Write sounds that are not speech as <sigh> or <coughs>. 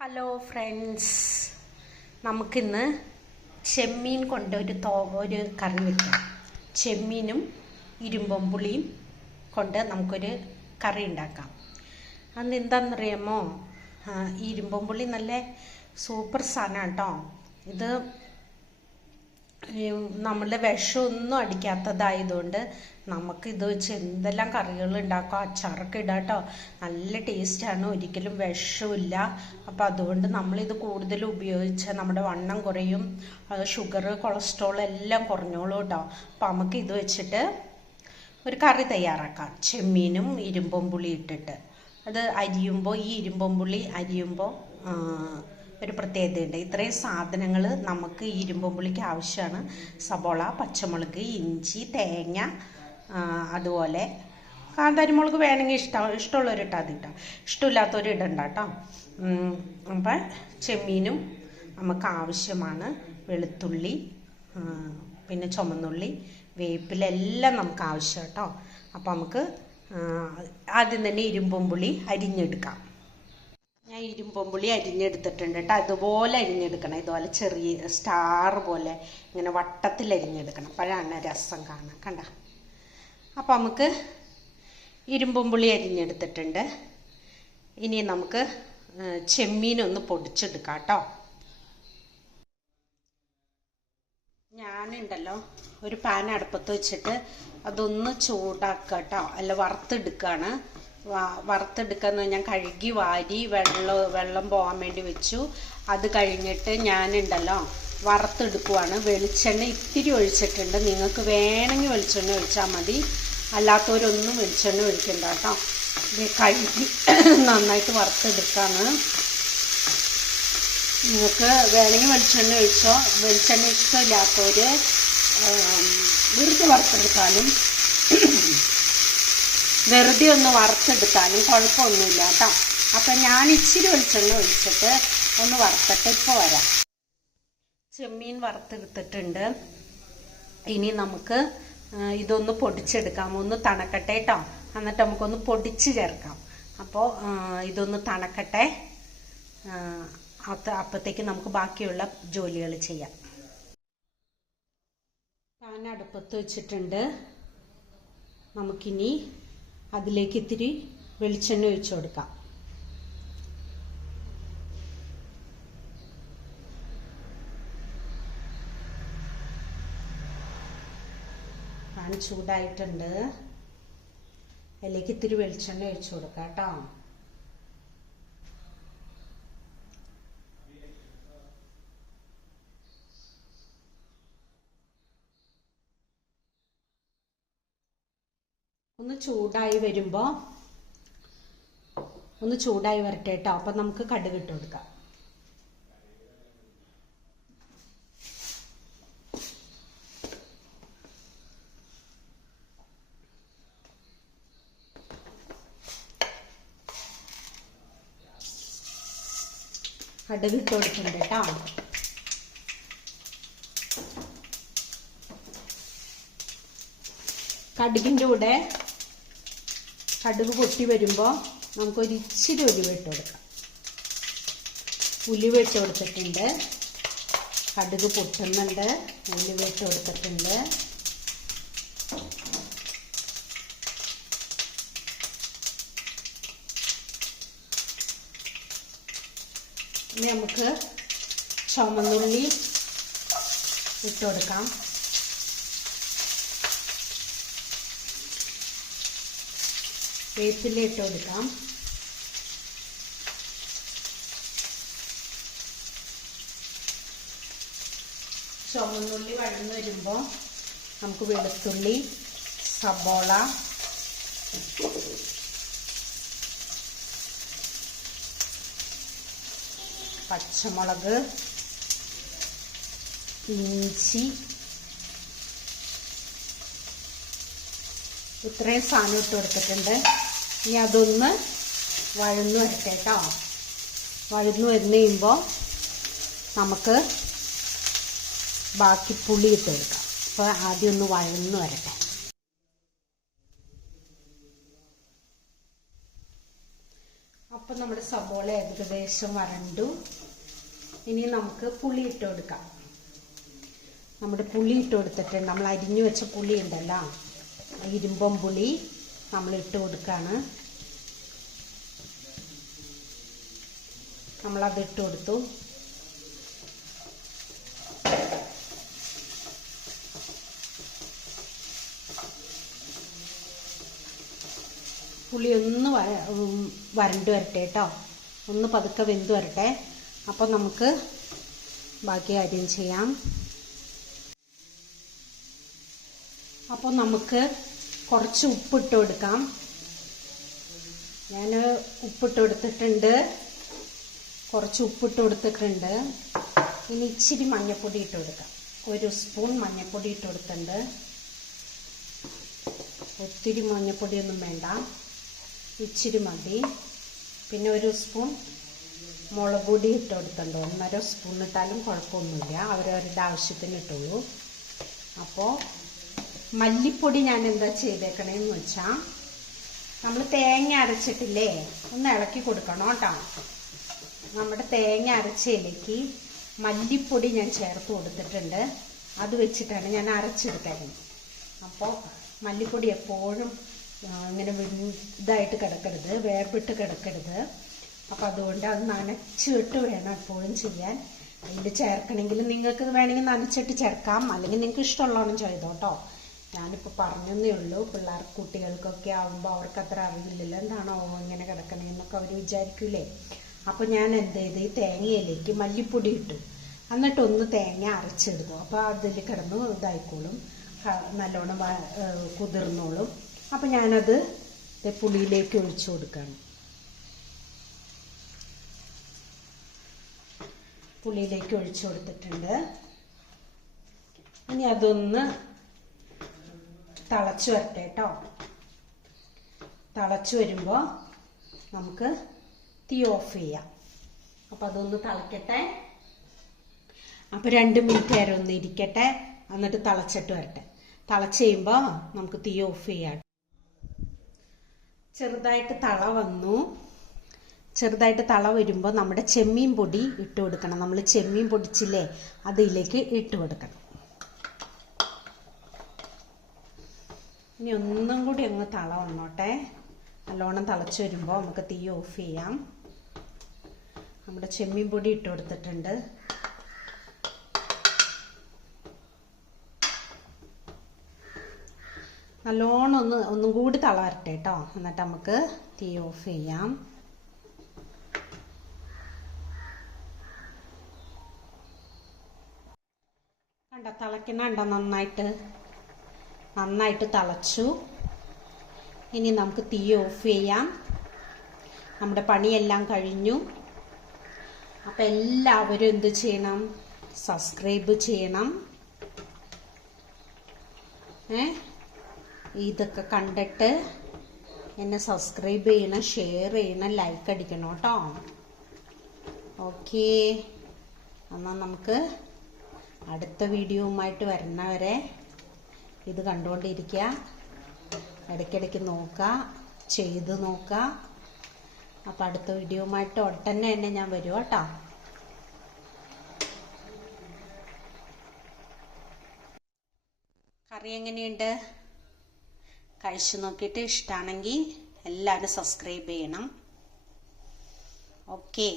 Hello friends നമുക്കിന്ന് ചെമ്മീൻ കൊണ്ട് ഒരു തോ ഒരു കറി വെക്കാം. ചെമ്മീനും ഇരുമ്പും പുളിയും കൊണ്ട് നമുക്കൊരു കറി ഉണ്ടാക്കാം. അന്ന് എന്താണെന്നറിയാമോ ആ, ഈ ഇരുമ്പും പുളി നല്ല സൂപ്പർ സാധനമാണ് കേട്ടോ. ഇത് നമ്മളുടെ വിഷമൊന്നും അടിക്കാത്തതായതുകൊണ്ട് നമുക്ക് ഇത് വെച്ച് എന്തെല്ലാം കറികൾ ഉണ്ടാക്കാം? അച്ചാറൊക്കെ ഇടാം കേട്ടോ നല്ല ടേസ്റ്റാണ് ഒരിക്കലും വിഷമില്ല. അപ്പം അതുകൊണ്ട് നമ്മളിത് കൂടുതൽ ഉപയോഗിച്ചാൽ നമ്മുടെ വണ്ണം കുറയും. ഷുഗർ കൊളസ്ട്രോൾ എല്ലാം കുറഞ്ഞോളൂ കേട്ടോ അപ്പം നമുക്ക് ഇത് വെച്ചിട്ട് ഒരു കറി തയ്യാറാക്കാം. ചെമ്മീനും ഇരുമ്പും പുളി ഇട്ടിട്ട്. അത് അരിയുമ്പോൾ ഈ ഇരുമ്പും പുളി അരിയുമ്പോൾ ഒരു പ്രത്യേകതയുണ്ട്. ഇത്രയും സാധനങ്ങൾ നമുക്ക് ഈ ഇരുമ്പും ആവശ്യമാണ്. സബോള പച്ചമുളക് ഇഞ്ചി തേങ്ങ അതുപോലെ കാന്താരിമുളക് വേണമെങ്കിൽ ഇഷ്ടം ഇഷ്ടമുള്ളവർ ഇട്ടാൽ മതി കേട്ടോ ഇഷ്ടമില്ലാത്തവർ ഇടണ്ട കേട്ടോ അപ്പം ചെമ്മീനും നമുക്ക് ആവശ്യമാണ്. വെളുത്തുള്ളി പിന്നെ ചുമന്നുള്ളി വേപ്പിലെല്ലാം നമുക്ക് ആവശ്യം കേട്ടോ അപ്പം നമുക്ക് ആദ്യം തന്നെ ഇരുമ്പും പുളി അരിഞ്ഞെടുക്കാം. ഞാൻ ഇരുമ്പും പുളി അരിഞ്ഞെടുത്തിട്ടുണ്ട് കേട്ടോ അതുപോലെ അരിഞ്ഞെടുക്കണം. ഇതുപോലെ ചെറിയ സ്റ്റാർ പോലെ ഇങ്ങനെ വട്ടത്തിൽ അരിഞ്ഞെടുക്കണം. അപ്പോഴാണ് രസം കാണാൻ കണ്ട? അപ്പം നമുക്ക് ഇരുമ്പും പുളി അരിഞ്ഞെടുത്തിട്ടുണ്ട്. ഇനി നമുക്ക് ചെമ്മീനൊന്ന് പൊടിച്ചെടുക്കാം കേട്ടോ. ഞാനുണ്ടല്ലോ ഒരു പാൻ അടുപ്പത്ത് വെച്ചിട്ട് അതൊന്ന് ചൂടാക്കുക കേട്ടോ അല്ല വറുത്തെടുക്കുകയാണ് വറുത്തെടുക്കാന്ന് ഞാൻ കഴുകി വാരി വെള്ളം വെള്ളം പോകാൻ വേണ്ടി വെച്ചു. അത് കഴിഞ്ഞിട്ട് ഞാനുണ്ടല്ലോ വറുത്തെടുക്കുവാണ്. വെളിച്ചെണ്ണ ഇത്തിരി ഒഴിച്ചിട്ടുണ്ട്. നിങ്ങൾക്ക് വേണമെങ്കിൽ വെളിച്ചെണ്ണ ഒഴിച്ചാൽ മതി. അല്ലാത്തവരൊന്നും വെളിച്ചെണ്ണ ഒഴിക്കണ്ട കേട്ടോ. ഇത് കഴുകി <coughs> നന്നായിട്ട് വറുത്തെടുക്കാണ്. നിങ്ങൾക്ക് വേണമെങ്കിൽ വെളിച്ചെണ്ണ ഒഴിച്ചോ. വെളിച്ചെണ്ണ ഇഷ്ടമില്ലാത്തവർ വെറുതെ വറുത്തെടുത്താലും വെറുതെ ഒന്ന് വറുത്തെടുത്താലും കുഴപ്പമൊന്നുമില്ല കേട്ടോ. അപ്പം ഞാൻ ഇച്ചിരി വെളിച്ചെണ്ണ ഒഴിച്ചിട്ട് ഒന്ന് വറുത്തിട്ട് ഇപ്പോൾ വരാം. ചെമ്മീൻ വറുത്തെടുത്തിട്ടുണ്ട്. ഇനി നമുക്ക് ഇതൊന്ന് പൊടിച്ചെടുക്കാം. ഒന്ന് തണക്കട്ടെ കേട്ടോ. എന്നിട്ട് നമുക്കൊന്ന് പൊടിച്ച് ചേർക്കാം. അപ്പോൾ ഇതൊന്ന് തണക്കട്ടെ. അപ്പത്തേക്ക് നമുക്ക് ബാക്കിയുള്ള ജോലികൾ ചെയ്യാം. പാൻ അടുപ്പത്ത് വെച്ചിട്ടുണ്ട്. നമുക്കിനി അതിലേക്ക് ഇത്തിരി വെളിച്ചെണ്ണ ഒഴിച്ചു കൊടുക്കാം. പാൻ ചൂടായിട്ടുണ്ട്. അതിലേക്ക് ഇത്തിരി വെളിച്ചെണ്ണ ഒഴിച്ചു കൊടുക്കാം കേട്ടോ. ഒന്ന് ചൂടായി വരുമ്പോൾ ഒന്ന് ചൂടായി വരട്ടെ കേട്ടോ അപ്പം നമുക്ക് കടുക് ഇട്ട് കൊടുക്കാം. കടുക് ഇട്ട് കൊടുക്കുന്നുണ്ട് കേട്ടോ കടുകിന്റെ കൂടെ കടുക് പൊട്ടി വരുമ്പോൾ നമുക്കൊരു ഇച്ചിരി ഉലുവ ഇട്ട് കൊടുക്കാം. ഉലുവ ഇട്ട് കൊടുത്തിട്ടുണ്ട്. കടുക് പൊട്ടുന്നുണ്ട്. ഉലുവ ഇട്ട് കൊടുത്തിട്ടുണ്ട്. ഇനി നമുക്ക് ചുമന്നുള്ളി ഇട്ട് കൊടുക്കാം. വേപ്പില ഇട്ട് കൊടുക്കാം. ചുമന്നുള്ളി വഴന്ന് വരുമ്പോൾ നമുക്ക് വെളുത്തുള്ളി സബോള പച്ചമുളക് ഇഞ്ചി. ഇത്രയും സാധനം ഇട്ട് കൊടുത്തിട്ടുണ്ട്. ഇനി അതൊന്ന് വഴന്നു വരട്ടെ കേട്ടോ വഴന്നു വരുന്ന കഴിയുമ്പോൾ നമുക്ക് ബാക്കി പുളി ഇട്ട് കൊടുക്കാം. അപ്പോൾ ആദ്യം ഒന്ന് വഴന്നു വരട്ടെ. അപ്പം നമ്മുടെ സബോള ഏകദേശം വരണ്ടു. ഇനി നമുക്ക് പുളി ഇട്ട് കൊടുക്കാം. നമ്മുടെ പുളി ഇട്ട് കൊടുത്തിട്ട് നമ്മൾ അരിഞ്ഞു വെച്ച പുളി ഉണ്ടല്ലോ. ഇരുമ്പം പുളി. നമ്മൾ ഇട്ട് കൊടുക്കുകയാണ് നമ്മളത് ഇട്ട് കൊടുത്തു. പുളി ഒന്ന് വരണ്ട് വരട്ടെ കേട്ടോ ഒന്ന് പതുക്കെ വെന്ത് വരട്ടെ. അപ്പം നമുക്ക് ബാക്കി കാര്യം ചെയ്യാം. അപ്പോൾ നമുക്ക് കുറച്ച് ഉപ്പിട്ട് കൊടുക്കാം. ഞാൻ ഉപ്പിട്ട് കൊടുത്തിട്ടുണ്ട്. കുറച്ച് ഉപ്പിട്ട് കൊടുത്തിട്ടുണ്ട്. ഇനി ഇച്ചിരി മഞ്ഞൾപ്പൊടി ഇട്ട് കൊടുക്കാം. ഒരു സ്പൂൺ മഞ്ഞൾപ്പൊടി ഇട്ട് കൊടുത്തിട്ടുണ്ട്. ഒത്തിരി മഞ്ഞൾപ്പൊടിയൊന്നും വേണ്ട. ഇച്ചിരി മതി. പിന്നെ ഒരു സ്പൂൺ മുളക് പൊടി ഇട്ട് കൊടുത്തിട്ടുണ്ട്. ഒന്നര സ്പൂൺ ഇട്ടാലും കുഴപ്പമൊന്നുമില്ല. അവരവരുടെ ആവശ്യത്തിന് ഇട്ടുള്ളൂ അപ്പോൾ മല്ലിപ്പൊടി ഞാൻ എന്താ ചെയ്തേക്കണേന്ന് വെച്ചാ നമ്മൾ തേങ്ങ അരച്ചിട്ടില്ലേ ഒന്ന് ഇളക്കി കൊടുക്കണം കേട്ടോ. നമ്മുടെ തേങ്ങ അരച്ചയിലേക്ക് മല്ലിപ്പൊടി ഞാൻ ചേർത്ത് കൊടുത്തിട്ടുണ്ട്. അത് വെച്ചിട്ടാണ് ഞാൻ അരച്ചെടുക്കുന്നത് അപ്പോൾ മല്ലിപ്പൊടി എപ്പോഴും ഇങ്ങനെ ഇതായിട്ട് കിടക്കരുത് വേർപിട്ട് കിടക്കരുത്. അപ്പം അതുകൊണ്ട് അത് നനച്ചിട്ട് വേണം എപ്പോഴും ചെയ്യാൻ. അതിൽ ചേർക്കണമെങ്കിൽ നിങ്ങൾക്ക് വേണമെങ്കിൽ നനച്ചിട്ട് ചേർക്കാം. അല്ലെങ്കിൽ നിങ്ങൾക്ക് ഇഷ്ടമുള്ളവണ്ണം ചെയ്തോ കേട്ടോ. ഞാനിപ്പോൾ പറഞ്ഞതേ ഉള്ളൂ. പിള്ളേർ കുട്ടികൾക്കൊക്കെ ആവുമ്പോൾ അവർക്ക് അത്ര അറിയില്ലല്ലോ. എന്താണോ ഇങ്ങനെ കിടക്കണേന്നൊക്കെ അവർ വിചാരിക്കൂലേ? അപ്പോൾ ഞാൻ എന്ത് ചെയ്ത്? ഈ തേങ്ങയിലേക്ക് മല്ലിപ്പൊടി ഇട്ടു. എന്നിട്ട് ഒന്ന് തേങ്ങ അരച്ചെടുത്തു. അപ്പോൾ അതിൽ കിടന്ന് ഇതായിക്കോളും. നല്ലോണം കുതിർന്നോളും. അപ്പോൾ ഞാനത് പുളിയിലേക്ക് ഒഴിച്ചു കൊടുക്കുകയാണ് പുളിയിലേക്ക് ഒഴിച്ചു കൊടുത്തിട്ടുണ്ട്. ഇനി അതൊന്ന് തിളച്ചു വരട്ടെ കേട്ടോ തിളച്ചു വരുമ്പോൾ നമുക്ക് തീ ഓഫ് ചെയ്യാം. അപ്പം അതൊന്ന് തിളക്കട്ടെ. അപ്പോൾ രണ്ട് മിനിറ്റ് നേരം ഒന്ന് ഇരിക്കട്ടെ. എന്നിട്ട് തിളച്ചിട്ട് വരട്ടെ. തിളച്ച് കഴിയുമ്പോൾ നമുക്ക് തീ ഓഫ് ചെയ്യാം ചെറുതായിട്ട് തള വന്നു. ചെറുതായിട്ട് തള വരുമ്പോൾ നമ്മുടെ ചെമ്മീൻ പൊടി ഇട്ട് കൊടുക്കണം. നമ്മൾ ചെമ്മീൻ പൊടിച്ചില്ലേ അതിലേക്ക് ഇട്ട് കൊടുക്കണം. ഇനി ഒന്നും കൂടി ഒന്ന് തള വന്നോട്ടെ. നല്ലോണം തിളച്ച് വരുമ്പോൾ നമുക്ക് തീ ഓഫ് ചെയ്യാം. നമ്മുടെ ചെമ്മീൻ പൊടി ഇട്ട് കൊടുത്തിട്ടുണ്ട്. നല്ലോണം ഒന്ന് ഒന്നും കൂടി തളവരട്ടെ കേട്ടോ എന്നിട്ട് നമുക്ക് തീ ഓഫ് ചെയ്യാം. കണ്ട തിളക്കണണ്ട നന്നായിട്ട്? നന്നായിട്ട് തിളച്ചു. ഇനി നമുക്ക് തീ ഓഫ് ചെയ്യാം. നമ്മുടെ പണിയെല്ലാം കഴിഞ്ഞു. അപ്പം എല്ലാവരും എന്ത് ചെയ്യണം? സബ്സ്ക്രൈബ് ചെയ്യണം. ഏ? ഇതൊക്കെ കണ്ടിട്ട് എന്നെ സബ്സ്ക്രൈബ് ചെയ്യണം ഷെയർ ചെയ്യണം ലൈക്ക് അടിക്കണം കേട്ടോ. ഓക്കേ. എന്നാൽ നമുക്ക് അടുത്ത വീഡിയോവുമായിട്ട് വരുന്നവരെ ഇത് കണ്ടുകൊണ്ടിരിക്കുക ഇടയ്ക്കിടയ്ക്ക് നോക്കുക ചെയ്ത് നോക്കുക അപ്പം അടുത്ത വീഡിയോയുമായിട്ട് ഉടനെ തന്നെ ഞാൻ വരും കേട്ടോ. കറി എങ്ങനെയുണ്ട്? കഴിച്ചു നോക്കിയിട്ട് ഇഷ്ടമാണെങ്കിൽ എല്ലാവരും സബ്സ്ക്രൈബ് ചെയ്യണം. ഓക്കേ